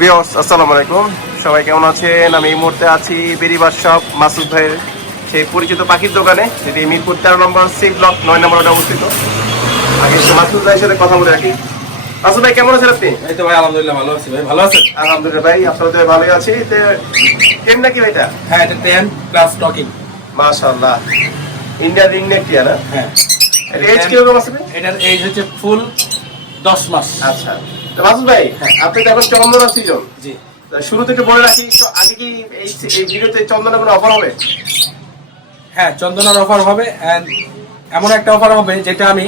Viewers আসসালামু আলাইকুম, সবাই কেমন আছেন? আমি এই মুহূর্তে আছি বেরিবাস শপ মাসুদ ভাইয়ের সেই পরিচিত পাখির দোকানে, যেটি মিরপুর 13 নম্বর সি ব্লক 9 নম্বরে অবস্থিত। আগে একটু মাসুদ ভাইয়ের সাথে কথা বলে রাখি। মাসুদ ভাই কেমন আছেন আপনি? এই তো ভাই আলহামদুলিল্লাহ ভালো আছি। ভাই ভালো আছেন? আলহামদুলিল্লাহ ভাই, আপনার তো ভালোই আছি। টেম নাকি ভাইটা? হ্যাঁ, এটা 10 প্লাস টকিং। মাশাআল্লাহ, ইন্ডিয়ান রিং নেক টিয়া না? হ্যাঁ, এটা এজ কিরকম আছে ভাই? এটার এজ হচ্ছে ফুল 10 মাস। আচ্ছা, তো মাসুদ ভাই আপনি তো এখন চন্দনা সিজন। জি, শুরু থেকে বলে রাখি তো, আগে কি এই ভিডিওতে চন্দনা কোনো অফার হবে? হ্যাঁ, চন্দনার অফার হবে। এন্ড এমন একটা অফার হবে যেটা আমি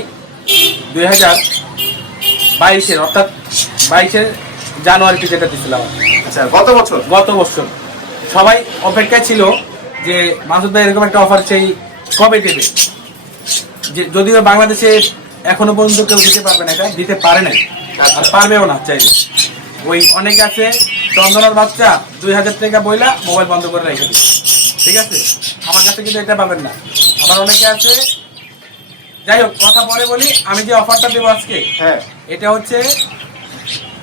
2022-এর অর্থাৎ 22-এর জানুয়ারিতে যেটা দিয়েছিলাম। আচ্ছা, গত বছর সবাই অপেক্ষায় ছিল যে মাসুদ ভাই এরকম একটা অফার সেই কবে দেবে। যদিও বাংলাদেশে এখনো পর্যন্ত কেউ দিতে পারবে না, এটা দিতে পারে নাই আর পারবেও না চাইলে। ওই অনেকে আছে চন্দনার বাচ্চা 2000 টাকা বইলা মোবাইল বন্ধ করে রেখে দিচ্ছে, ঠিক আছে? আমার কাছে কিন্তু এটা পাবেন না। আবার অনেকে আছে, যাই হোক কথা পরে বলি, আমি যে অফারটা দেবো আজকে, হ্যাঁ, এটা হচ্ছে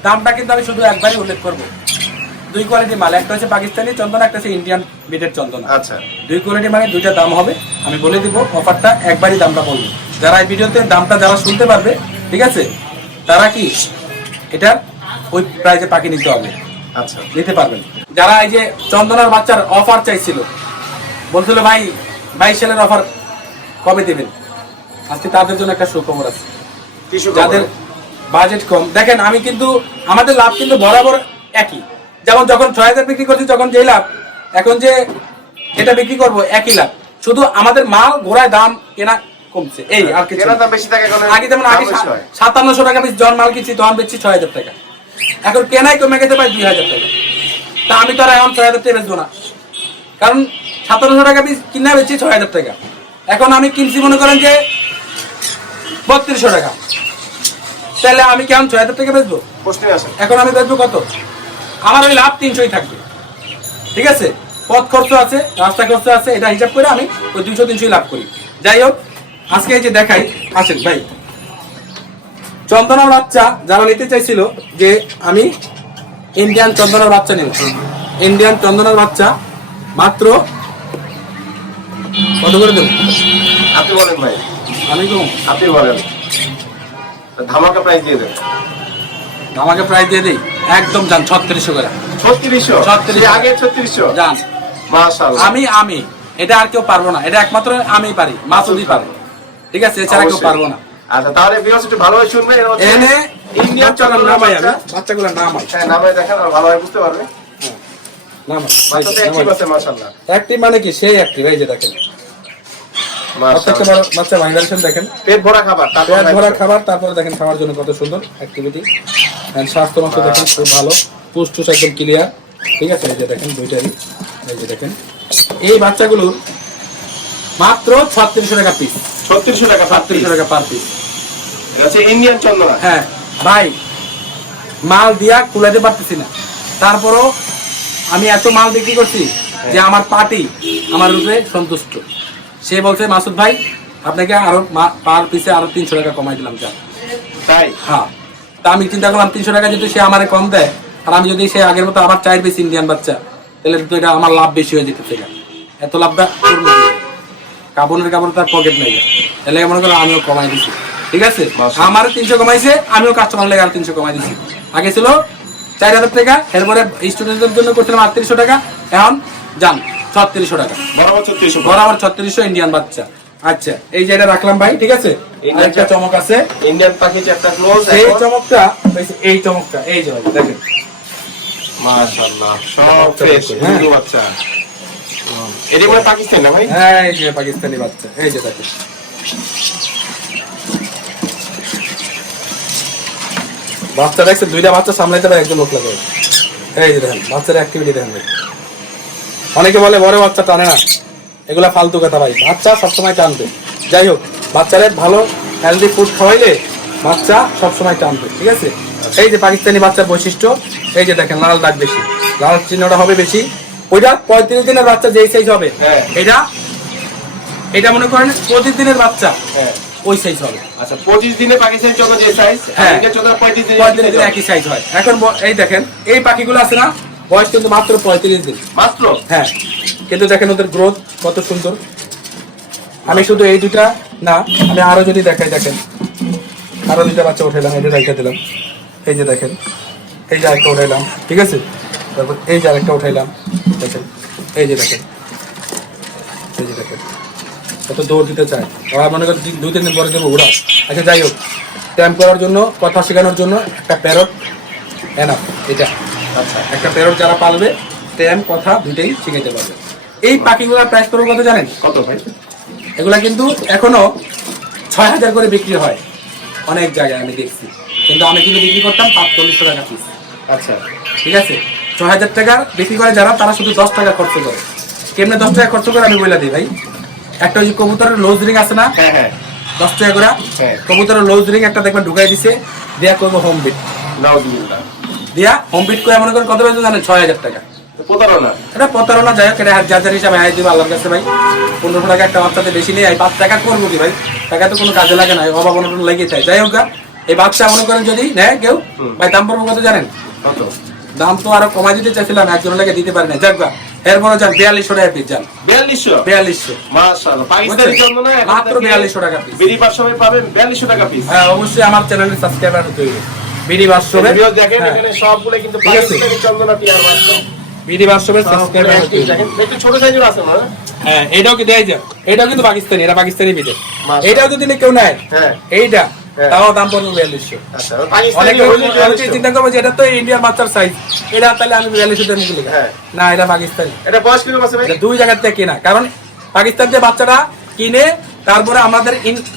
দামটা কিন্তু আমি শুধু একবারই উল্লেখ করবো। দুই কোয়ালিটি মাল, একটা হচ্ছে পাকিস্তানি চন্দনা, একটা হচ্ছে ইন্ডিয়ান বিটের চন্দনা। আচ্ছা, দুই কোয়ালিটি মানে দুইটা দাম হবে। আমি বলে দিব অফারটা একবারই দামটা বলবো। যারা এই ভিডিওতে দামটা যারা শুনতে পারবে, ঠিক আছে, তারা কি এটা ওই প্রাইজে পাখি নিতে হবে, আচ্ছা, নিতে পারবেন। যারা এই যে চন্দনার বাচ্চার অফার চাইছিল, বলছিল ভাই 22 সালের অফার কবে দেবেন, আজকে তাদের জন্য একটা সুখবর আছে। যাদের বাজেট কম, দেখেন আমি কিন্তু আমাদের লাভ কিন্তু বরাবর একই। যেমন যখন 6000 বিক্রি করছি তখন যে লাভ, এখন যে এটা বিক্রি করব একই লাভ, শুধু আমাদের মাল ঘোড়ায় দাম কেনা কমছে, এই আর কিছু। দাম বেশি থাকে কারণ আগে যেমন আগে 5700 টাকা পিস জন মাল কিনছি, তখন বেচছি 6000 টাকা। এখন কেনাই কমে গেছে প্রায় 2000 টাকা। তা আমি তো আর এখন 6000 টাকা বেচবো না, কারণ 5700 টাকা পিস কিনা বেচছি 6000 টাকা। এখন আমি কিনছি মনে করেন যে 3200 টাকা, তাহলে আমি কেমন 6000 টাকা বেচবো? এখন আমি বেচবো কত? আমার ওই লাভ 300ই থাকবে, ঠিক আছে? পথ খরচ আছে, রাস্তা খরচ আছে, এটা হিসাব করে আমি ওই 200-300 লাভ করি। যাই হোক, আজকে এই যে দেখাই, আসেন ভাই। চন্দনার বাচ্চা যারা নিতে চাইছিল যে আমি ইন্ডিয়ান চন্দনার বাচ্চা নেব, ইন্ডিয়ান চন্দনার বাচ্চা মাত্র কত করে দেব? আপনি বলেন ভাই। আমি কম, আপনি বলেন, ধামাকা প্রাইস দিয়ে দেন। আমাকে প্রাইস দিয়ে দেই একদম, যান 3600 করে। 3600 আগে 3600 যান। মাশাআল্লাহ। আমি এটা আর কেউ পারবো না, এটা একমাত্র আমি পারি, মাসুদই পারে, ঠিক আছে? এছাড়া কেউ পারবো না। আচ্ছা, তাহলে ভিউয়ার্স একটু ভালোভাবে শুনবেন। এনে ইন্ডিয়ান চন্দনা নামাই, আমি বাচ্চাগুলো নামাই। হ্যাঁ, নামে দেখেন আর ভালোভাবে বুঝতে পারবে। নামাই বাচ্চা তো অ্যাক্টিভ আছে মাশাআল্লাহ। অ্যাক্টিভ মানে কি? সেই অ্যাক্টিভ, এই যে দেখেন মাশাআল্লাহ। বাচ্চা ভাইরালেশন দেখেন, পেট ভরা খাবার, পেট ভরা খাবার, তারপরে দেখেন খাওয়ার জন্য কত সুন্দর অ্যাক্টিভিটি। এন্ড স্বাস্থ্য মাংস দেখেন খুব ভালো, পুষ্টুস একদম ক্লিয়ার, ঠিক আছে? এই যে দেখেন দুইটারই, এই যে দেখেন এই বাচ্চাগুলোর মাত্র 3600 টাকা পিস। 3600 টাকা, 3600 টাকা পার পিস। আচ্ছা, ইন্ডিয়ান চন্দনা। হ্যাঁ ভাই, মাল দিয়া কুলাইতে পারতেছি না, তারপরও আমি এত মাল বিক্রি করছি যে আমার পার্টি আমার রূপে সন্তুষ্ট। সে বলছে মাসুদ ভাই আপনাকে আরো পার পিসে আরো 300 টাকা কমাই দিলাম। যা তাই? হ্যাঁ, তা আমি চিন্তা করলাম 300 টাকা যদি সে আমারে কম দেয়, আর আমি যদি সে আগের মতো আবার 4 পিস ইন্ডিয়ান বাচ্চা, তাহলে তো এটা আমার লাভ বেশি হয়ে যেতে থেকে। এত লাভটা কাপড়ের তার পকেট নেই, তাহলে মনে করো আমিও কমাই দিচ্ছি, ঠিক আছে? আমারও 300 কমাইছে, আমিও কাস্টমার লেগে আর 300 কমাই দিচ্ছি। আগে ছিল 4000 টাকা, এরপরে স্টুডেন্টদের জন্য করছিলাম 3800 টাকা, এখন যান 3600 টাকা, বরাবর 3600 ইন্ডিয়ান বাচ্চা। আচ্ছা, এই যে এটা রাখলাম ভাই, ঠিক আছে? আরেকটা চমক আছে, ইন্ডিয়ান পাখি চ্যাপ্টার ক্লোজ। এই চমকটা, এই চমকটা, এই যে দেখেন মাশাআল্লাহ, সব ফ্রেশ হিন্দু বাচ্চা। এটি মানে পাকিস্তানি না ভাই? হ্যাঁ, এই যে পাকিস্তানি বাচ্চা, এই যে দেখেন বাচ্চা দেখছে, দুইটা বাচ্চা সামলাইতে পারে একজন লোক লাগে। এই যে দেখেন বাচ্চার অ্যাক্টিভিটি দেখেন ভাই। অনেকে বলে বড় বাচ্চা টানে না, এগুলা ফালতু কথা ভাই, বাচ্চা সবসময় টানবে। যাই হোক, বাচ্চাদের ভালো হেলদি ফুড খাওয়াইলে বাচ্চা সবসময় টানবে, ঠিক আছে? এই যে পাকিস্তানি বাচ্চার বৈশিষ্ট্য, এই যে দেখেন লাল দাগ বেশি, লাল চিহ্নটা হবে বেশি। ওইটা 35 দিনের বাচ্চা যেই সাইজ হবে, এটা মনে করেন 25 দিনের বাচ্চা, ওই সাইজ হবে। আচ্ছা 25 দিনে পাকিস্তানি চন্দন যে সাইজ, হ্যাঁ। ইন্ডিয়ান চন্দন 35 35 দিনে দিনে একই সাইজ হয়। এখন এই দেখেন এই পাখিগুলো আছে না, বয়স কিন্তু মাত্র 35 দিন। মাত্র? হ্যাঁ, কিন্তু দেখেন ওদের গ্রোথ কত সুন্দর। আমি শুধু এই দুটা না, আমি আরো যদি দেখাই, দেখেন আরো দুটা বাচ্চা উঠাইলাম, এই যে রেখে দিলাম, এই যে দেখেন, এই যে আরেকটা উঠাইলাম, ঠিক আছে, তারপর এই যে আরেকটা উঠাইলাম, দেখেন, এই যে দেখেন, এই যে দেখেন কত দৌড় দিতে চায়। ওরা মনে করেন 2-3 দিন পরে দেবো ওরা। আচ্ছা যাই হোক, ট্যাম্প করার জন্য, কথা শেখানোর জন্য একটা প্যারট এনাফ। এটা আচ্ছা একটা প্যারট যারা পালবে, ট্যাম্প কথা দুইটাই শিখাইতে পারবে। এই পাখিগুলোর প্রাইস করবো কত জানেন? কত ভাই? এগুলা কিন্তু এখনো 6000 করে বিক্রি হয় অনেক জায়গায়, আমি দেখছি। কিন্তু আমি কিন্তু বিক্রি করতাম 4500 টাকা পিস। আচ্ছা ঠিক আছে, 6000 টাকার বিক্রি করে যারা, তারা শুধু 10 টাকা খরচ করে। কেমনে 10 টাকা খরচ করে আমি বলে দিই ভাই। একটা ওই যে কবুতরের লোজ রিং আছে না, হ্যাঁ হ্যাঁ 10 টাকা করে হ্যাঁ। কবুতরের লোজ রিং একটা দেখবেন ঢুকাই দিছে, দেয়া করবো হোম বিট, নাউজুবিল্লাহ। দিয়া হোম বিট করে মনে করেন কত বেতন জানেন? 6000 টাকা। তো প্রতারণা। এটা প্রতারণা, যাই হোক, এটা যাদের হিসাবে আয় দিব আল্লাহর কাছে ভাই। 1500 টাকা একটা বাচ্চাতে বেশি নেই, 5 টাকা করবো কি ভাই? টাকা তো কোনো কাজে লাগে না, অভাব অনটন লেগে যায়। যাই হোক, এই বাচ্চা মনে করেন যদি নেয় কেউ, ভাই দাম পড়বো কত জানেন? কত? দাম তো আরো কমাই দিতে চাইছিলাম, একজন লাগে দিতে পারি না। যাক গা, এরপরে যান 4200 টাকা পিস, যান 4200? 4200 মাশাআল্লাহ, পাকিস্তানি চন্দন মাত্র 4200 টাকা পিস। বিডি পাশে পাবেন 4200 টাকা পিস। হ্যাঁ, অবশ্যই আমার চ্যানেলের সাবস্ক্রাইবার হতে হবে। বিডি বাসবে ভিউয়ার্স দেখেন, এখানে সবগুলো কিন্তু ঠিক আছে। পাকিস্তানি চন্দন আর টিয়ার মাত্র। বিডি বাসবে সাবস্ক্রাইবার হতে হবে। দেখেন একটু ছোট সাইজের আছে না? হ্যাঁ, এটাও কি দেয় যায়, এটাও কিন্তু পাকিস্তানি, এটা পাকিস্তানি বিডি। মাশাআল্লাহ। এটাও যদি কেউ নেয়, হ্যাঁ এইটা হ্যাঁ। তাও দাম পড়বে 4200। আচ্ছা পাকিস্তানি অনেকে হইলে অনেকে চিন্তা করবে যে এটা তো ইন্ডিয়ার বাচ্চার সাইজ, এটা তাহলে আমি 4200 টাকা নিয়ে হ্যাঁ। না, এটা পাকিস্তানি। এটা বয়স কিরকম আছে ভাই? এটা দুই জায়গা থেকে কেনা, কারণ পাকিস্তান যে বাচ্চারা কিনে তারপরে আমাদের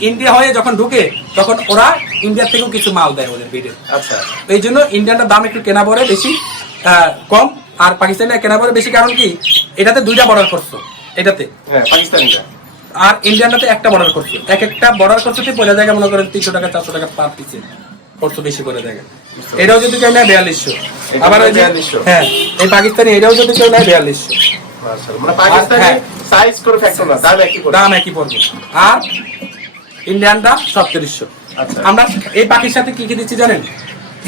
ইন্ডিয়া হয়ে যখন ঢুকে, তখন ওরা ইন্ডিয়া থেকেও কিছু মাল দেয় ওদের বিডে। আচ্ছা এই জন্য ইন্ডিয়ানটার দাম একটু কেনা পড়ে বেশি, কম, আর পাকিস্তানের কেনা পড়ে বেশি। কারণ কি, এটাতে দুইটা বর্ডার করছো, এটাতে, হ্যাঁ পাকিস্তানিটা। আর ইন্ডিয়ানটাতে একটা বর্ডার করছো। এক একটা বর্ডার করছোতে পয়লা জায়গা মনে করেন 300 টাকা 400 টাকা পার পিসে খরচ বেশি করে জায়গা। এটাও যদি কেউ নেয় 4200। আবার ওই যে 4200 হ্যাঁ, এই পাকিস্তানি এটাও যদি কেউ নেয় 4200। মাশাআল্লাহ, মানে পাকিস্তানি হ্যাঁ। সাইজ করে ফ্যাক্টর না, দাম একই পড়ে। দাম একই পড়বে। আর ইন্ডিয়ানটা 3700। আচ্ছা। আমরা এই পাখির সাথে কি কি দিচ্ছি জানেন?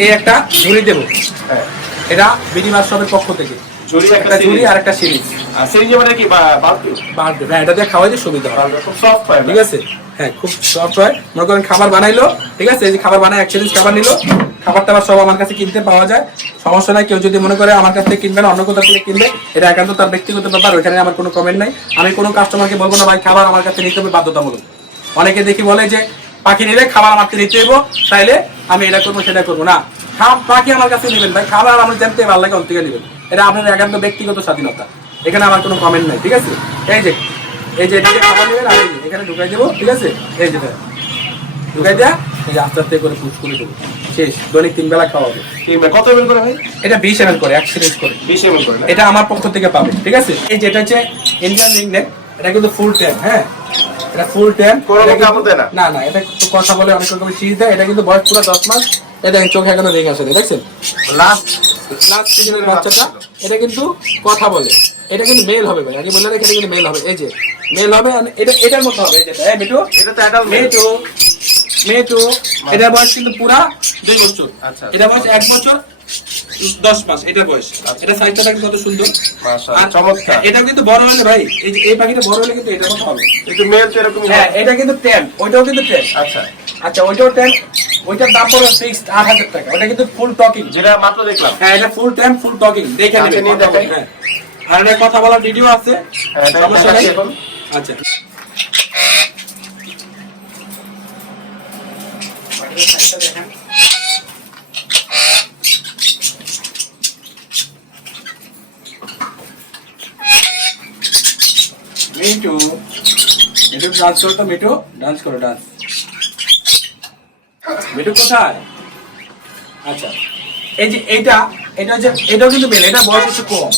এই একটা ঝুড়ি দেবো, হ্যাঁ এটা বিডি মার্শপের পক্ষ থেকে ঝুড়ি একটা একটা ঝুড়ি সিরিজ। আর একটা সিরিজ আর সিরিজ মানে কি বালতি? বাড়বে। হ্যাঁ, এটা দিয়ে খাওয়াইতে সুবিধা হয়, খুব সফট হয় ঠিক আছে। হ্যাঁ, খুব সফট হয়। মনে করেন খাবার বানাইলো, ঠিক আছে, এই যে খাবার বানায়, এক সিরিজ খাবার নিলো, খাবারটা আবার সব আমার কাছে কিনতে পাওয়া যায়, সমস্যা নাই। কেউ যদি মনে করে আমার কাছ থেকে কিনবে না, অন্য কোথাও থেকে কিনবে, এটা একান্ত তার ব্যক্তিগত ব্যাপার, ওইখানে আমার কোনো কমেন্ট নাই। আমি কোনো কাস্টমারকে বলবো না ভাই খাবার আমার কাছে নিতে হবে বাধ্যতামূলক। অনেকে দেখি বলে যে পাখি নিলে খাবার আমার কাছে নিতে হইব, তাইলে আমি এটা করবো সেটা করবো না। পাখি আমার কাছে নেবেন ভাই, খাবার আমার জানতে ভালো লাগে, অন থেকে নেবেন, এটা আপনার একান্ত ব্যক্তিগত স্বাধীনতা, এখানে আমার কোনো কমেন্ট নাই, ঠিক আছে। এই যে এদিকে খাবার নেবেন, আর এই যে এখানে ঢুকাই দেবো, ঠিক আছে, এই যে ঢুকাই দেয়া, এই যে আস্তে আস্তে করে পুশ করে দেবো, শেষ। দৈনিক 3 বেলা খাওয়া হবে। কত এমএল করে ভাই? এটা 20 ml করে, 1 সিরিজ করে, 20 এমএল করে না? এটা আমার পক্ষ থেকে পাবে, ঠিক আছে। এই যেটা হচ্ছে ইন্ডিয়ান রিং নেক, এটা কিন্তু ফুল ট্যাম। হ্যাঁ, এটা ফুল ট্যাম, কোনো কামড় দেয় না? না না, এটা একটু কথা বলে অনেক রকমের সিরিজ দেয়। এটা কিন্তু বয়স পুরো 10 মাস। এটা চোখে এখনো রিং আসে, দেখছেন, লাস্ট সিজনের বাচ্চাটা। এটা কিন্তু কথা বলে, এটা কিন্তু মেল হবে ভাই, আগে বলে রাখি, এটা কিন্তু মেল হবে। এই যে মেল হবে, এটা এটার মতো হবে, এই যেটা, এই মিটু, এটা তো অ্যাডাল্ট মেটু, এটার বয়স কিন্তু পুরা 2 বছর। আচ্ছা। এটা বয়স 1 বছর 10 মাস, এটার বয়স। এটা সাইজটা দেখেন কত সুন্দর, মাশাআল্লাহ, আর চমৎকার। এটা কিন্তু বড় হলে ভাই, এই যে এই পাখিটা বড় হলে কিন্তু এটার মতো হবে। একটু মেল তো এরকমই হ্যাঁ, হয়। এটা কিন্তু 10, ওইটাও কিন্তু 10। আচ্ছা আচ্ছা, ওইটাও 10, ওইটার দাম পড়বে ফিক্সড 8000 টাকা। ওটা কিন্তু ফুল টকিং। যেটা মাত্র দেখলাম। হ্যাঁ, এটা ফুল টাইম ফুল টকিং, দেখে আচ্ছা, নেবেন। নিয়ে দেখাই। হ্যাঁ, আর এটা কথা বলার ভিডিও আছে, হ্যাঁ, এটা সমস্যা নাই। দেখাচ্ছি এখন। আচ্ছা, মিটু, মিটু ডান্স করো তো, মিটু ডান্স করো, ডান্স। মিটু কোথায়? আচ্ছা, এই যে এটা হচ্ছে, এটাও কিন্তু মেল, এটা বয়স একটু কম।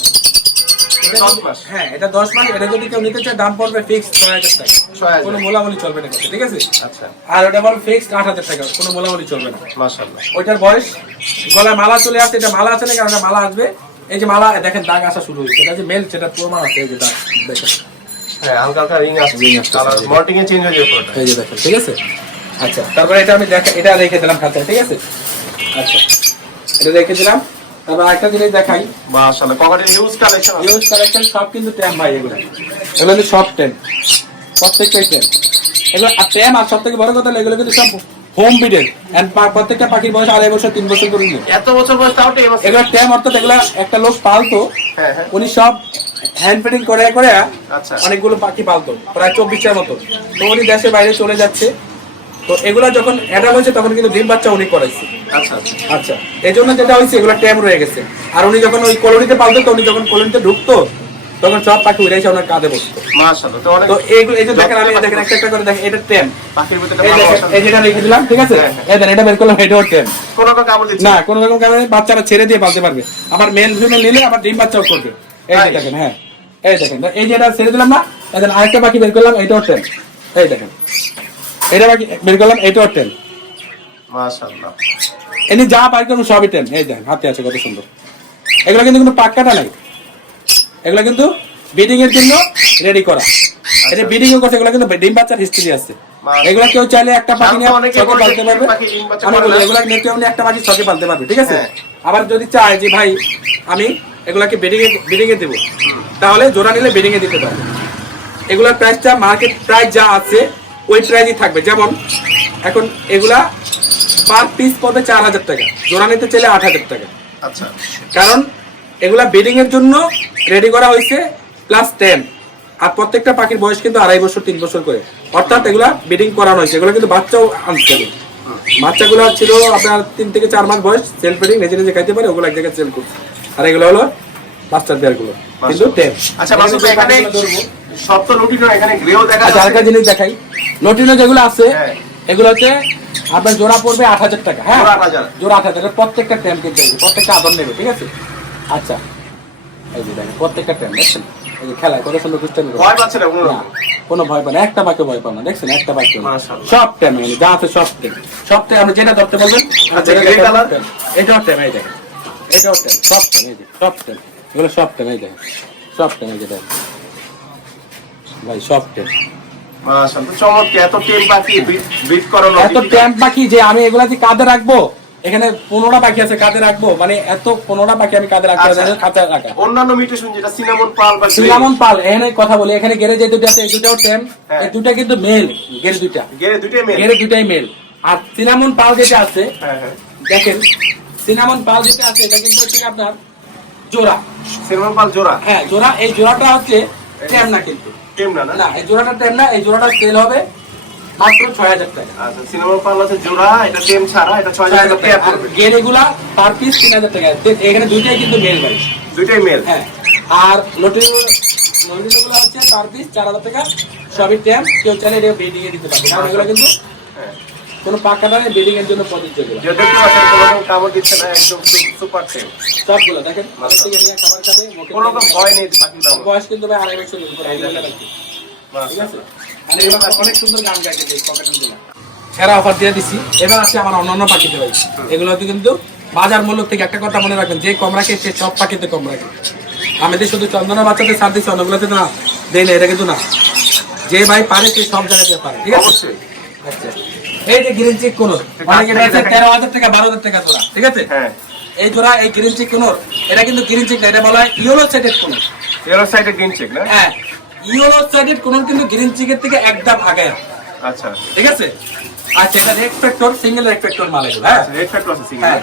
এটা 10 মাস। হ্যাঁ, এটা 10 মাস। এটা যদি কেউ নিতে চায় দাম পড়বে ফিক্সড 6000 টাকা, 6000 কোনো মোলামুলি চলবে না, ঠিক আছে। আচ্ছা আর ওটা বল ফিক্সড 8000 টাকা, কোনো মোলামুলি চলবে না। মাশাআল্লাহ। ওইটার বয়স, গলায় মালা চলে আসছে, এটা মালা আছে না, কারণ এটা মালা আসবে। এই যে মালা দেখেন দাগ আসা শুরু হয়েছে, এটা যে মেল, সেটা প্রমাণ আছে, এই যে দাগ দেখেন, হ্যাঁ হালকা হালকা রিং আসছে, Ring আসছে, কালার মল্টিং এ চেঞ্জ হয়ে যাবে পুরোটা। এই যে দেখেন, ঠিক আছে। আচ্ছা, তারপরে এটা আমি এটা রেখে দিলাম খাতায়, ঠিক আছে। আচ্ছা, এটা রেখে দিলাম। তারপর আরেকটা জিনিস দেখাই, মাশাআল্লাহ ককাটের হিউজ কালেকশন আছে। ইউজ কালেকশন সব কিন্তু ট্যাম ভাই, এগুলো কিন্তু সব ট্যাম, প্রত্যেকটাই ট্যাম এগুলো। আর ট্যাম, আর সব থেকে বড় কথা হলো এগুলো কিন্তু সব হোম বিডের, এন্ড প্রত্যেকটা পাখির বয়স 2.5 বছর 3 বছর করে নিয়ে। এত বছর বয়স তাও টেম আছে। এগুলো ট্যাম অর্থাৎ এগুলো একটা লোক পালতো, হ্যাঁ হ্যাঁ উনি সব হ্যান্ড ফিডিং করে করে আচ্ছা অনেকগুলো পাখি পালতো, প্রায় 24টার মতো। তো উনি দেশের বাইরে চলে যাচ্ছে, তো এগুলা যখন অ্যাডাল্ট হয়েছে তখন কিন্তু ডিম বাচ্চা উনি করাইছে। আচ্ছা আচ্ছা, এই জন্য যেটা হয়েছে এগুলো ট্যাম রয়ে গেছে। আর উনি যখন ওই কলোনিতে পালতো, তো উনি যখন কলোনিতে ঢুকতো তখন সব পাখি উড়ে এসে ওনার কাঁধে বসতো। মাশাআল্লাহ। তো অনেক তো এইগুলো, এই যে দেখেন, আমি দেখেন একটা একটা করে দেখেন, এটা ট্যাম, পাখির ভিতরে এই দেখেন, ভালোবাসা এই যেটা রেখে দিলাম, ঠিক আছে। হ্যাঁ, হ্যাঁ। এই দেখেন, এটা বের করলাম, এটাও ট্যাম। কোন রকম কামড় দিচ্ছে না, কোনো রকম কারণে বাচ্চারা ছেড়ে দিয়ে পালতে পারবে। আবার মেল ফিমেল নিলে আবার ডিম বাচ্চাও করবে। এই যে তাই? দেখেন, হ্যাঁ এই দেখেন, এই যে এটা ছেড়ে দিলাম না, এই দেখেন আরেকটা পাখি বের করলাম, এটাও ট্যাম। এই দেখেন, এটা পাখি বের করলাম, এটাও ট্যাম। মাশাআল্লাহ। এমনি যা পাই করুন সবই টেন। এই দেখেন হাতে আছে, কত সুন্দর। এগুলো কিন্তু কোনো পাক্কাটা নাই, এগুলো কিন্তু ব্রিডিং এর জন্য রেডি করা। এটা ব্রিডিং করছে, এগুলো কিন্তু ডিম বাচ্চার হিস্ট্রি আছে। এগুলো কেউ চাইলে একটা পাখি নিয়ে ছকে পালতে পারবে। আমি বলি এগুলো নিয়ে কেউ একটা পাখি ছকে পালতে পারবে, ঠিক আছে। আবার যদি চায় যে ভাই আমি এগুলাকে ব্রিডিং এ দেবো, তাহলে জোড়া নিলে ব্রিডিং এ দিতে পারবে। এগুলোর প্রাইসটা মার্কেট প্রাইস যা আছে ওই প্রাইসই থাকবে। যেমন এখন এগুলা পার পিস পড়বে 4000 টাকা, জোড়া নিতে চাইলে 8000 টাকা। আচ্ছা কারণ এগুলা ব্রিডিং এর জন্য রেডি করা হয়েছে, প্লাস 10। আর প্রত্যেকটা পাখির বয়স কিন্তু 2.5 বছর 3 বছর করে, অর্থাৎ এগুলা ব্রিডিং করানো হয়েছে। এগুলো কিন্তু বাচ্চাও আনছে, বাচ্চাগুলো ছিল আপনার 3 থেকে 4 মাস বয়স, সেলফ ব্রিডিং, নিজে নিজে খাইতে পারে, ওগুলো এক জায়গায় সেল করছে। আর এগুলো হলো বাচ্চার দেয়ার গুলো, কিন্তু 10। আচ্ছা মাসুদ ভাই, এখানে সব তো লুটিনো, এখানে গ্রেও দেখা আচ্ছা, আরেকটা জিনিস দেখাই, লটিনো যেগুলো আছে হ্যাঁ। এগুলো হচ্ছে আপনার জোড়া পড়বে 8000 টাকা। হ্যাঁ, জোড়া 8000 জোড়া 8000, প্রত্যেকটা ট্যাম কিনতে হবে, প্রত্যেকটা আদর নেবে, ঠিক আছে। আচ্ছা, এই যে দেখেন প্রত্যেকটা ট্যাম দেখছেন, এই যে খেলায় কত সুন্দর কুস্তা নেবে, ভয় পাচ্ছে না কোনো না রকম? কোনো ভয় পায় না, একটা বাক্য ভয় পায় না, দেখছেন একটা বাক্য, মাশাআল্লাহ। সব ট্যাম যা আছে সব ট্যাম, সব ট্যাম আপনি যেটা ধরতে বলবেন। আচ্ছা, গ্রে কালার? এটাও ট্যাম, এই দেখেন এটাও ট্যাম, সব ট্যাম, এই যে সব ট্যাম, এগুলো সব ট্যাম, এই দেখেন সব ট্যাম, এই যে দেখেন ভাই সব ট্যাম। মাশাআল্লাহ চমৎকার। এত টেম পাখি ব্রিড করানো, এত ট্যাম্প পাখি যে আমি এগুলা যে কাঁধে রাখবো, এখানে 15টা পাখি আছে কাঁধে রাখবো, মানে এত 15টা পাখি আমি কাঁধে রাখতে আচ্ছা। খাঁচা রাখা। অন্যান্য মিউটেশন যেটা সিনামন পাল বা সিনামন পাল, এখানে কথা বলি, এখানে গেরে যে দুটো আছে এই দুটাও ট্যাম্প, হ্যাঁ। এই দুটা কিন্তু মেল, গেরে দুইটা, গেরে দুটোই মেল। গেরে দুটাই মেল। আর সিনামন পাল যেটা আছে, হ্যাঁ হ্যাঁ দেখেন সিনামন পাল যেটা আছে এটা কিন্তু হচ্ছে আপনার জোড়া। সিনামন পাল জোড়া? হ্যাঁ জোড়া, এই জোড়াটা হচ্ছে ট্যাম না, কিন্তু টেম না? না এই জোড়াটা ট্যাম না, এই জোড়াটা সেল হবে মাত্র 6000 টাকা। আচ্ছা সিনামন পাল আছে জোড়া, এটা টেম ছাড়া, এটা 6000 টাকা পেয়ার আর পড়বে। গেরেগুলা পার পিস 3000 টাকা। এখানে দুইটাই কিন্তু মেল ভাই। দুটোই মেল। হ্যাঁ, আর লটিগুলো হচ্ছে পার পিস 4000 টাকা, সবই ট্যাম। কেউ চাইলে এটা ব্রিডিং এ দিতে পারবে, কারণ এগুলো কিন্তু হ্যাঁ কোনো পাকাটা নেই, ব্রিডিং এর জন্য প্রযোজ্য এগুলো যে দেখতে পাচ্ছেন কোনো রকম কামড় দিচ্ছে না, একদম সুপার টেম। সবগুলো দেখেন, আমাদের থেকে নিয়ে খাবার খাবে, মুখে কোনো রকম ভয় নেই পাখির দাম। বয়স কিন্তু ভাই 2.5 বছর উপরে, এগুলো রাখি, ঠিক আছে। আর এগুলো অনেক সুন্দর গান গাইছে এই পকেটগুলো, সেরা অফার দিয়ে দিছি। এবার আছে আমার অন্যান্য পাখিতে ভাই, এগুলোতে কিন্তু বাজার মূল্য থেকে একটা কথা মনে রাখবেন, যে কম রাখে সে সব পাখিতে কম রাখে। আমাদের শুধু চন্দনা বাচ্চাতে ছাড় দিচ্ছে, অন্যগুলোতে না দেয় না, এটা কিন্তু না। যে ভাই পারে সে সব জায়গাতে পারে, ঠিক আছে। অবশ্যই। আচ্ছা, এই যে গ্রিন চিক কোন অনেকে আছে 13000 টাকা 12000 টাকা জোড়া, ঠিক আছে। হ্যাঁ এই জোড়া, এই গ্রিন চিক কোন, এটা কিন্তু গ্রিন চিক না, এটা বলা হয় ইয়েলো সাইডেড কোন। এর সাইডে গ্রিন চেক না? হ্যাঁ, ইয়েলো সাইডেড কোন কিন্তু গ্রিন চিকের থেকে একদম আগে, আচ্ছা ঠিক আছে। আচ্ছা, এটা red factor, single red factor মাল এগুলো, হ্যাঁ। রেড ফ্যাক্টর আছে সিঙ্গেল। হ্যাঁ,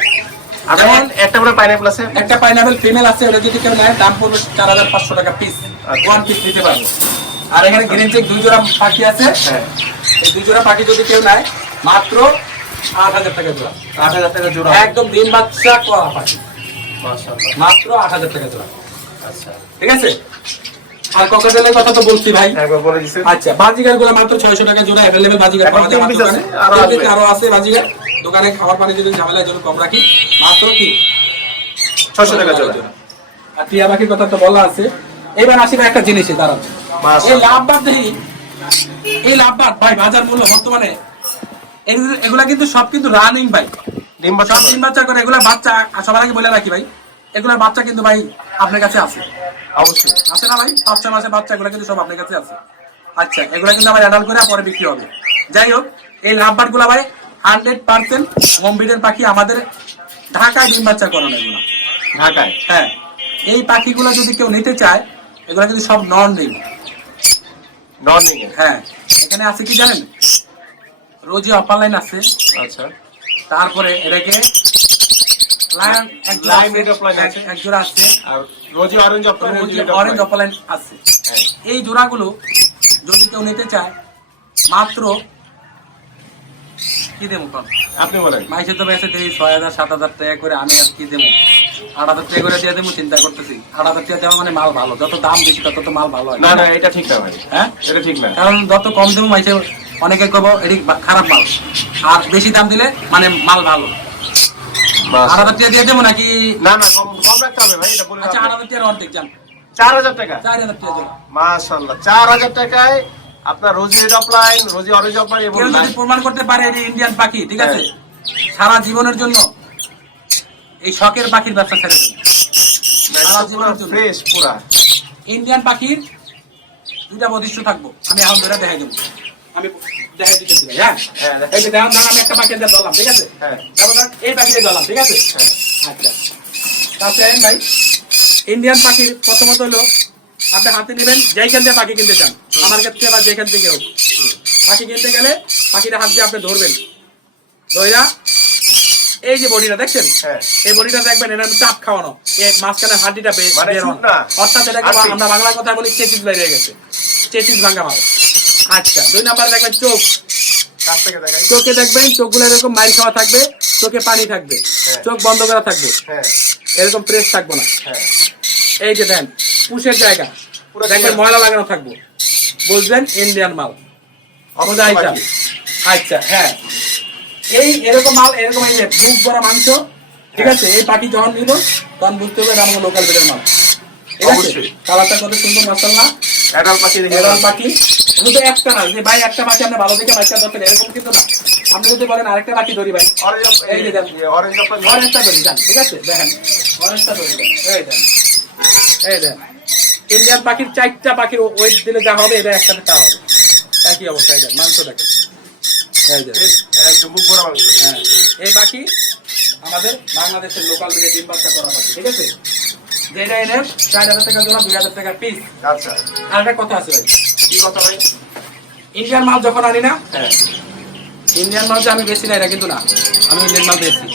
আর যেমন একটা করে পাইনাপল আছে, একটা পাইনাপল ফিমেল আছে, ওটা যদি কেউ নেয় দাম পড়বে 4500 টাকা পিস, আচ্ছা। 1 পিস দিতে পারবো। আর এখানে গ্রিন চেক 2 জোড়া পাখি আছে, হ্যাঁ এই 2 জোড়া পাখি যদি কেউ নেয় মাত্র 8000 টাকা জোড়া, 8000 টাকা জোড়া। একদম ডিম বাচ্চা করা পাখি, মাশাআল্লাহ। মাত্র 8000 টাকা জোড়া, আচ্ছা ঠিক আছে। আর ককাটেলের কথা তো বলছি ভাই। একবার বলে দিছেন। আচ্ছা, বাজিগার গুলো মাত্র 600 টাকা জোড়া, अवेलेबल বাজিগার এখন পাওয়া যায় আমার 3 piece দোকানে। আছে, আরো 3 আসবে। piece আরো আছে বাজিগার দোকানে। খাবার পানি যদি ঝামেলার জন্য কম রাখি, মাত্র কি 600 টাকা জোড়া। আর টিয়া পাখির কথা তো বলা আছে। এবার আসি ভাই একটা জিনিসে দাঁড়ান, মাশাআল্লাহ। এই লাভবাদ দেখি, এই লাভবাদ ভাই বাজার মূল্য বর্তমানে এগুলা কিন্তু সব কিন্তু রানিং ভাই, ডিম বাচ্চা সব ডিম বাচ্চা করে। এগুলা বাচ্চা, সবার আগে বলে রাখি ভাই, এগুলোর বাচ্চা কিন্তু ভাই আপনার কাছে আছে, অবশ্যই আছে না ভাই? 5-6 মাসের বাচ্চা এগুলো কিন্তু সব আপনার কাছে আছে। আচ্ছা, এগুলো কিন্তু আবার অ্যাডাল্ট করে পরে বিক্রি হবে। যাই হোক, এই লাভবার্ড গুলা ভাই 100% হোম ব্রিডের পাখি, আমাদের ঢাকায় ডিম বাচ্চা করানো এগুলো। ঢাকায়? হ্যাঁ, এই পাখিগুলো যদি কেউ নিতে চায়, এগুলো কিন্তু সব নন রিং। নর্নিং এ? হ্যাঁ, এখানে আছে কি জানেন, রোজি অফার লাইন আছে, আচ্ছা, তারপরে এটাকে লায়ন এক জোড়া আছে, আর রোজি অরেঞ্জ অফলাইন, রোজি অরেঞ্জ অফার লাইন আছে। হ্যাঁ। এই জোড়াগুলো যদি কেউ নিতে চায়, মাত্র কি দেবো কম, আপনি বলেন। মাইসে তো বেঁচে দিই 6,000-7,000 টাকা করে, আমি আর কি দেবো, 8,000 টাকা করে দিয়ে দেবো, চিন্তা করতেছি। 8,000 টাকা দেওয়া মানে মাল ভালো, যত দাম বেশি তত তো মাল ভালো হয়। না না, এটা ঠিক না ভাই, হ্যাঁ, এটা ঠিক না। কারণ যত কম দেবো মাইসে অনেকে কব এটি খারাপ মাল, আর বেশি দাম দিলে মানে মাল ভালো। 8,000 টাকা দিয়ে দেবো নাকি? না না, কম কম রাখতে হবে ভাই, এটা বলে। আচ্ছা, 8,000 টাকার অর্ধেক যান, 4,000 টাকা? 4,000 টাকা দেবো। মাশাআল্লাহ, 4,000 টাকায় আপনার রোজি রেড অফলাইন, রোজি অরেঞ্জ অফলাইন এবং কেউ যদি প্রমাণ করতে পারে এটি ইন্ডিয়ান পাখি, ঠিক আছে, সারা জীবনের জন্য এই শখের পাখির ব্যবসা ছেড়ে দেবে। সারা জীবনের জন্য ফ্রেশ পুরা ইন্ডিয়ান পাখির দুইটা বৈশিষ্ট্য থাকবো, আমি এখন ধরে দেখাই দেবো। আমি দেখাই দিচ্ছি, হ্যাঁ। হ্যাঁ, এই যে দেখুন, আমি একটা পাখি দিয়ে ধরলাম, ঠিক আছে, হ্যাঁ। তারপর এই পাখিটা ধরলাম, ঠিক আছে। হ্যাঁ। আচ্ছা, তাছাড়া ভাই ইন্ডিয়ান পাখির প্রথমত হলো আপনি হাতে নেবেন যেখান দিয়ে পাখি কিনতে চান, আমার ক্ষেত্রে বা যেখান থেকে হোক, পাখি কিনতে গেলে পাখিটা হাত দিয়ে আপনি ধরবেন, ধইরা এই যে বডিটা দেখছেন, হ্যাঁ। এই বডিটা দেখবেন, এটা চাপ খাওয়ানো, এই মাঝখানে হাড্ডিটা মানে বের চুপ হন। না। অর্থাৎ এটাকে আচ্ছা। আমরা বাংলা কথা বলি চেচিস বাইরে হয়ে গেছে, চেচিস ভাঙা মাল। আচ্ছা, 2 নাম্বার দেখবেন চোখ, কাছ থেকে দেখাই। চোখে দেখবেন চোখগুলো এরকম মাইল খাওয়া থাকবে, চোখে পানি থাকবে, হ্যাঁ। চোখ বন্ধ করা থাকবে, হ্যাঁ এরকম প্রেস থাকবো না। হ্যাঁ, এই যে দেন পুষের জায়গা পুরো দেখবেন clear। ময়লা লাগানো থাকবো, বুঝলেন ইন্ডিয়ান মাল। অবশ্যই আইটেম। পাখি। আচ্ছা, হ্যাঁ, এই এরকম মাল, এরকম এই যে বুক ভরা মাংস, ঠিক আছে, এই পাখি যখন নিব তখন বুঝতে হবে এটা আমাদের লোকাল ব্রিডের মাল, ঠিক আছে। অবশ্যই। কালারটা কত সুন্দর, মাশাআল্লাহ। অ্যাডাল্ট পাখি দেখে এরকম পাখি শুধু একটা না, যে ভাই একটা পাখি আপনি ভালো দেখে বাচ্চা ধরছেন, এরকম কিন্তু না। আপনি যদি বলেন আরেকটা পাখি ধরি ভাই, এই যে দেন, অরেঞ্জ অফলাইন। অরেঞ্জটা ধরি যান, ঠিক আছে, দেখেন অরেঞ্জটা ধরি দেন, এই দেন, এই দেন। ইন্ডিয়ান পাখির 4টা পাখির ওয়েট দিলে যা হবে, এটা একসাথে তা হবে, একই অবস্থা। এই দেন মাংস দেখেন, এই দেন, একদম মুখ ভরা মাংস। হ্যাঁ, এই পাখি আমাদের বাংলাদেশের লোকাল ব্রিডে ডিম বাচ্চা করা পাখি, ঠিক আছে। যেটা এনে 4,000 টাকা জোড়া, 2,000 টাকা পিস। আচ্ছা, আর একটা কথা আছে ভাই, কি কথা ভাই? ইন্ডিয়ান মাল যখন আনি না, হ্যাঁ, ইন্ডিয়ান মাল যে আমি বেশি না এটা কিন্তু না, আমি ইন্ডিয়ান মাল বেশি,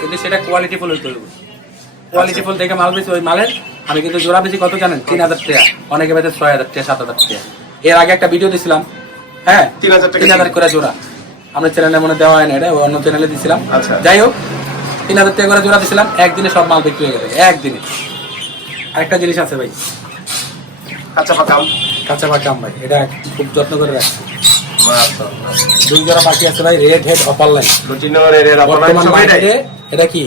কিন্তু সেটা কোয়ালিটিফুল হইতে হবে। কোয়ালিটিফুল দেখে মাল বেশি, ওই মালের আমি কিন্তু জোড়া বেশি কত জানেন? 3,000 টাকা, অনেকে বেঁধে 6,000 টাকা, 7,000 টাকা। এর আগে একটা ভিডিও দিছিলাম, হ্যাঁ, 3,000 করে জোড়া, আমরা চ্যানেলে মনে দেওয়া হয় না, এটা অন্য চ্যানেলে দিছিলাম। আচ্ছা। যাই হোক, 3,000 টাকা করে জোড়া দিছিলাম, একদিনে সব মাল বিক্রি হয়ে গেছে, একদিনে। আরেকটা জিনিস আছে ভাই, আচ্ছা পাকাম। কাঁচা পাকাম ভাই, এটা খুব যত্ন করে রাখছি। মাশাআল্লাহ, 2 জোড়া পাখি আছে ভাই, রেড হেড অপার লাইন। লুটিনোর এর অফলাইন বর্তমান সবাই দেয়। মার্কেটে এটা কি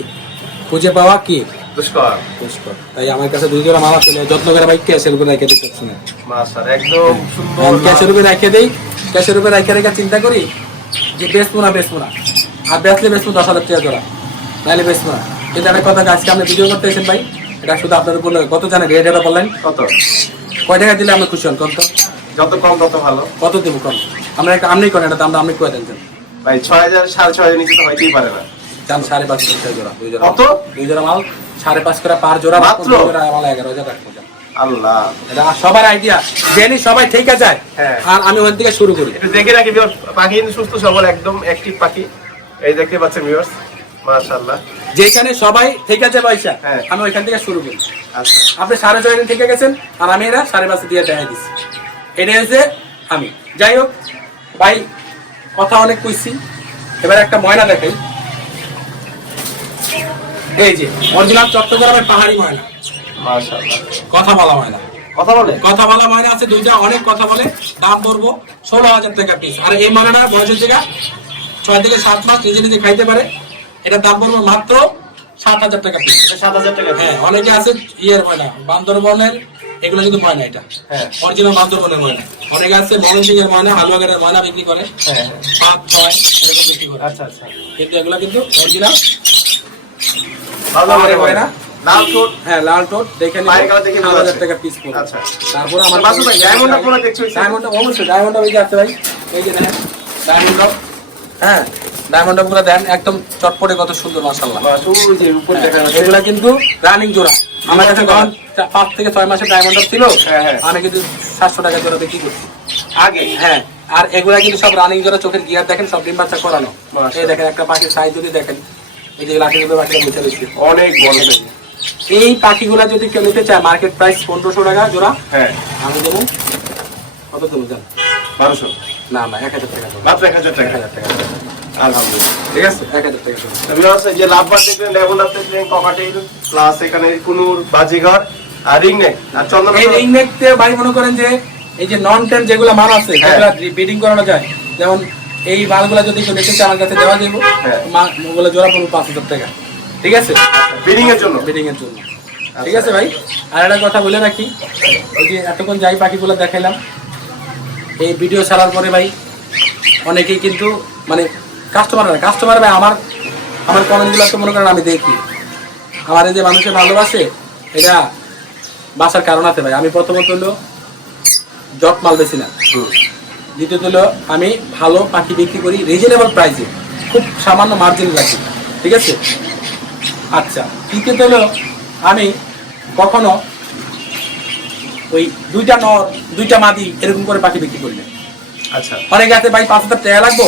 খুঁজে পাওয়া কি পুষ্কর। পুষ্কর। তাই আমার কাছে 2 জোড়া মাল আছে, যত্ন করে ভাই ক্যাশের উপরে রেখে দিতে পারছি না। মাশাআল্লাহ, একদম সুন্দর। ক্যাশের উপরে রেখে দেই, ক্যাশের উপরে রেখে চিন্তা করি যে বেচবো না, আর বেচলে বেচবো 10,000 টাকা জোড়া, নাহলে বেচবো না। কিন্তু একটা কথা, আজকে আপনি ভিডিও করতে এসেছেন ভাই, এটা শুধু আপনার উপর কত জানেন? রেড হেড বললেন কত? কয় টাকা দিলে আপনি খুশি হন? কত যত কম তত ভালো কত দেবো কম? আমরা একটা আমনি করেন, এটা দামটা আপনি কয়ে দেন ভাই। 6,000 6,500 নিচে তো হইতেই পারে না। দাম 5.5 টাকা জোড়া, 2 জোড়া। কত? 2 জোড়া মাল 5.5 করে পার জোড়া, মাত্র? 2 জোড়া মাল 11,000 রাখবো। আল্লাহ, এটা সবার আইডিয়া, জেনি সবাই ঠিক আছে। হ্যাঁ। আর আমি ওখান থেকে শুরু করি। একটু দেখে রাখি viewers, পাখি কিন্তু সুস্থ সবল, একদম অ্যাক্টিভ পাখি। এই দেখতে পাচ্ছেন ভিউয়ার্স, মাশাআল্লাহ। যেখানে সবাই ঠিক আছে পয়সা, হ্যাঁ। আমি ওইখান থেকে শুরু করি। আচ্ছা, আপনি 6.5 থেকে গেছেন, আর আমি এরা 5.5 দিয়ে দেখাই দিচ্ছি। এটা হচ্ছে আমি। যাই হোক ভাই, কথা অনেক কইছি, এবার একটা ময়না দেখাই। এই যে অরিজিনাল চট্টগ্রামের পাহাড়ি ময়না, মাশাআল্লাহ। কথা বলা ময়না, কথা বলে? কথা বলা ময়না আছে 2টা, অনেক কথা বলে। দাম পড়বো 16,000 টাকা পিস। আর এই ময়নাটা বয়সের জায়গা 6 থেকে 7 মাস, নিজে নিজে খাইতে পারে। এটার দাম পড়বো মাত্র 7,000 টাকা পিস। এটা 7,000 টাকা। হ্যাঁ, অনেকে আছে ইয়ের ময়না, বান্দরবনের, এগুলো কিন্তু ময়না, এটা হ্যাঁ। অরিজিনাল বান্দরবনের ময়না। অনেকে আছে ময়মনসিংহ এর ময়না, হালুয়াঘাটের ময়না বিক্রি করে, হ্যাঁ, 5-6 এরকম বিক্রি করে। আচ্ছা আচ্ছা। কিন্তু এগুলো কিন্তু অরিজিনাল ভালো পাহাড়ি ময়না। ময়না, লাল ঠোঁট, হ্যাঁ লাল টোট দেখে নিন, পায়ের কালার দেখে বোঝা 7,000 যাচ্ছে। টাকা পিস পড়বে। আচ্ছা। তারপরে আমার মাসুদ ভাই ডায়মন্ড আপনারা দেখছেন? ডায়মন্ড অবশ্যই ডায়মন্ড এই যে আছে ভাই, এই যে দেখেন ডায়মন্ড, হ্যাঁ ডায়মন্ড গুলো দেন একদম চটপটে কত সুন্দর মাশাআল্লাহ। ওই যে উপরে দেখা যাচ্ছে। এগুলা কিন্তু রানিং জোড়া, আমার কাছে যখন 5 থেকে 6 মাসের ডায়মন্ড ছিল হ্যাঁ, হ্যাঁ। আমি কিন্তু 700 টাকা জোড়া বিক্রি করছি আগে হ্যাঁ। আর এগুলা কিন্তু সব রানিং জোড়া, চোখের গিয়ার দেখেন সব ডিম বাচ্চা করানো। মাশাআল্লাহ। এই দেখেন একটা পাখির সাইজ যদি দেখেন, এই যে লাঠি গুলো বাচ্চা বসে রয়েছে, অনেক বড় সাইজ। এই পাখিগুলা যদি কেউ নিতে চায় মার্কেট প্রাইস 1500 টাকা জোড়া, হ্যাঁ, আমি দেবো কত দেবো জান? 1200, না না 1000 টাকা জোড়া, মাত্র 1000 টাকা। 1000 টাকা জোড়া। আলহামদুলিল্লাহ। ঠিক আছে 1000 টাকা জোড়া। আমি হচ্ছে যে লাভবার দেখলেন, লেমন্ডার দেখলেন, ককাটেল, প্লাস এখানে কুনুর, বাজিঘর আর রিং নেক আর চন্দন। এই রিং নেকতে ভাই মনে করেন যে এই যে নন টেন যেগুলো মাল আছে হ্যাঁ। যেগুলো ব্রিডিং করানো যায়, যেমন এই মালগুলো যদি কেউ নিতে চায় আমার কাছে দেওয়া যাবে, হ্যাঁ। ওগুলো জোড়া পড়বে 5000 টাকা। ঠিক আছে বিডিং এর জন্য। ব্রিডিং এর জন্য। ঠিক আছে ভাই, আর একটা কথা বলে রাখি, ওই যে এতক্ষণ যাই পাখিগুলো দেখাইলাম, এই ভিডিও ছাড়ার পরে ভাই অনেকেই কিন্তু মানে কাস্টমার ভাই আমার কমেন্টগুলো তো মনে করেন আমি দেখি, আমার এই যে মানুষের ভালোবাসে এটা বাসার কারণ আছে ভাই। আমি প্রথমত হলো জট মাল বেশি না, দ্বিতীয়ত হলো আমি ভালো পাখি বিক্রি করি রিজনেবল প্রাইসে, খুব সামান্য মার্জিন রাখি। ঠিক আছে, আচ্ছা তৃতীয়ত হলো আমি কখনো ওই 2টা নর 2টা মাদি এরকম করে পাখি বিক্রি করি না। আচ্ছা, অনেকে আছে ভাই 5000 টাকা লাগবো,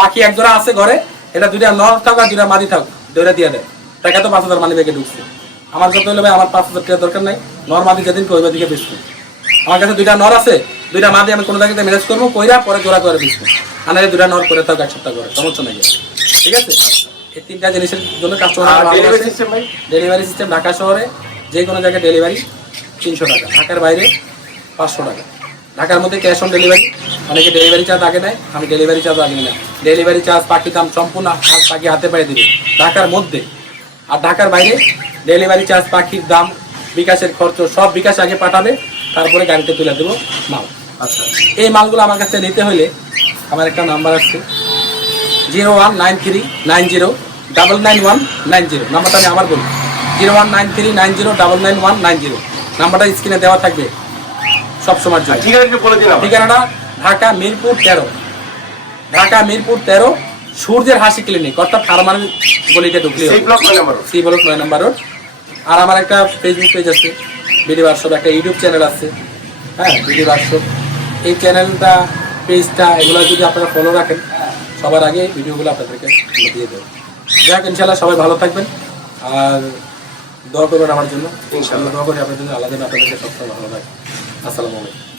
পাখি এক জোড়া আছে ঘরে, এটা 2টা নর থাক আর 2টা মাদি থাক দৌড়া দিয়ে দেয়, টাকা তো 5000 মানি ব্যাগে ঢুকছে। আমার কথা হলো ভাই আমার 5000 টাকা দরকার নাই, নর মাদি যেদিন কইবে দিকে বেচবো। আমার কাছে 2টা নর আছে, 2টা মাদি আমি কোনো জায়গাতে ম্যানেজ করবো, কইরা পরে জোড়া করে বেচবো। আনারে 2টা নর করে থাক 1 সপ্তাহ করে, সমস্যা নাই। ঠিক আছে, এই 3টা জিনিসের জন্য কাস্টমার ডেলিভারি সিস্টেম ভাই? ডেলিভারি সিস্টেম ঢাকা শহরে যে কোনো জায়গায় ডেলিভারি 300 টাকা, ঢাকার বাইরে 500 টাকা। ঢাকার মধ্যে ক্যাশ অন ডেলিভারি, অনেকে ডেলিভারি চার্জ আগে নেয়, আমি ডেলিভারি চার্জ আগে নিই না। ডেলিভারি চার্জ পাখির দাম সম্পূর্ণ পাখি হাতে পায়ে দিবে ঢাকার মধ্যে, আর ঢাকার বাইরে ডেলিভারি চার্জ পাখির দাম বিকাশের খরচ সব বিকাশ আগে পাঠাবে, তারপরে গাড়িতে তুলে দেবো মাল। আচ্ছা, এই মালগুলো আমার কাছে নিতে হলে আমার একটা নাম্বার আছে 019390999190, নাম্বারটা আমি আবার বলি 019390999190, নাম্বারটা স্ক্রিনে দেওয়া থাকবে সবসময় জন্য। ঠিকানা একটু বলে দিলাম। ঠিকানাটা ঢাকা মিরপুর 13, ঢাকা মিরপুর 13 সূর্যের হাসি ক্লিনিক, অর্থাৎ ফার্মার গলিতে ঢুকলে সেই ব্লক 9 নম্বর। সি ব্লক 9 নম্বর রোড। আর আমার একটা ফেসবুক পেজ আছে বিডি ওয়ার্কশপ, একটা ইউটিউব চ্যানেল আছে, হ্যাঁ বিডি ওয়ার্কশপ। এই চ্যানেলটা পেজটা এগুলো যদি আপনারা ফলো রাখেন সবার আগে ভিডিওগুলো আপনাদেরকে দিয়ে দেবো। যাক ইনশাল্লাহ সবাই ভালো থাকবেন আর দোয়া করবেন আমার জন্য, ইনশাআল্লাহ দোয়া করি আপনার জন্য, আল্লাহ যেন আপনাদেরকে সবসময় ভালো রাখে। আসসালামু আলাইকুম।